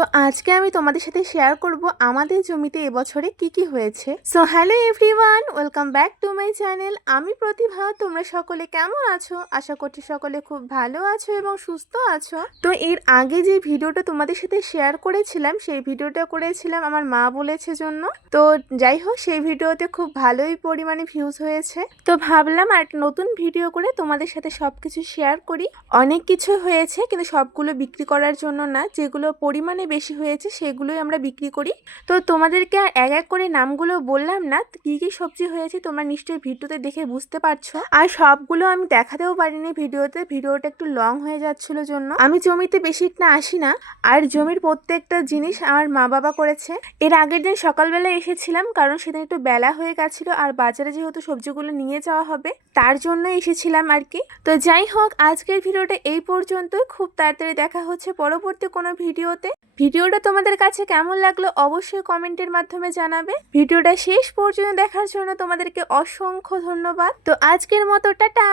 তো আজকে আমি তোমাদের সাথে শেয়ার করব আমাদের জমিতে এবছরে কি কি হয়েছে। So hello everyone, welcome back to my channel. আমি প্রতিভা। তোমরা সকলে কেমন আছো? আশা করছি সকলে খুব ভালো আছো এবং সুস্থ আছো। তো এর আগে যে ভিডিওটা তোমাদের সাথে শেয়ার করেছিলাম, সেই ভিডিওটা করেছিলাম আমার মা বলেছে জন্য। তো যাই হোক, সেই ভিডিওতে খুব ভালোই পরিমাণে ভিউজ হয়েছে। তো ভাবলাম আর নতুন ভিডিও করে তোমাদের সাথে সবকিছু শেয়ার করি। অনেক কিছু হয়েছে, কিন্তু সবগুলো বিক্রি করার জন্য না, যেগুলো পরিমাণে বেশি হয়েছে সেগুলোই আমরা বিক্রি করি। তো তোমাদেরকে আর এক এক করে নামগুলো বললাম না, কি কি সবজি হয়েছে তোমরা নিশ্চয়ই ভিডিওতে দেখে বুঝতে পারছো। আর সবগুলো আমি দেখাতেও পারিনি ভিডিওটা একটু লং হয়ে যাচ্ছিল জন্য। আমি জমিতে বেশি একটা আসি না, আর জমির প্রত্যেকটা জিনিস আমার মা বাবা করেছে। এর আগের দিন সকালবেলা এসেছিলাম, কারণ সেদিন একটু বেলা হয়ে গেছিল, আর বাজারে যেহেতু সবজিগুলো নিয়ে যাওয়া হবে তার জন্য এসেছিলাম আর কি। তো যাই হোক, আজকের ভিডিওটা এই পর্যন্তই। খুব তাড়াতাড়ি দেখা হচ্ছে পরবর্তী কোনো ভিডিওতে। ভিডিওটা তোমাদের কাছে কেমন লাগলো অবশ্যই কমেন্টের মাধ্যমে জানাবে। ভিডিওটা শেষ পর্যন্ত দেখার জন্য তোমাদেরকে অসংখ্য ধন্যবাদ। তো আজকের মতো টাটা।